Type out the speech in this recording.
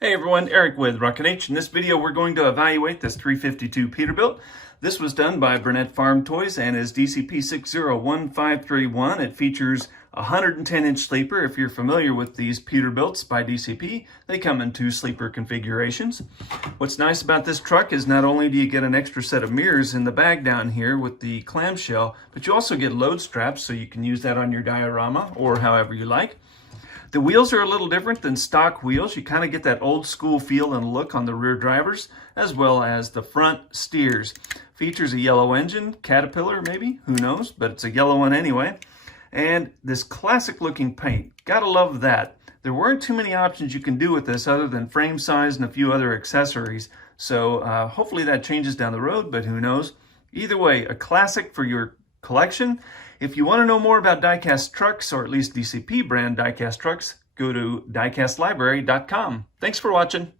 Hey everyone, Eric with Rocket H. In this video, we're going to evaluate this 352 Petebilt. This was done by Burnett Farm Toys and is DCP 601531. It features a 110-inch sleeper. If you're familiar with these Peterbilts by DCP, they come in two sleeper configurations. What's nice about this truck is not only do you get an extra set of mirrors in the bag down here with the clamshell, but you also get load straps, so you can use that on your diorama or however you like. The wheels are a little different than stock wheels. You kind of get that old school feel and look on the rear drivers, as well as the front steers. Features a yellow engine, Caterpillar maybe, who knows, but it's a yellow one anyway. And this classic looking paint, gotta love that. There weren't too many options you can do with this other than frame size and a few other accessories. So hopefully that changes down the road, but who knows. Either way, a classic for your collection. If you want to know more about diecast trucks, or at least DCP brand diecast trucks, go to diecastlibrary.com. Thanks for watching.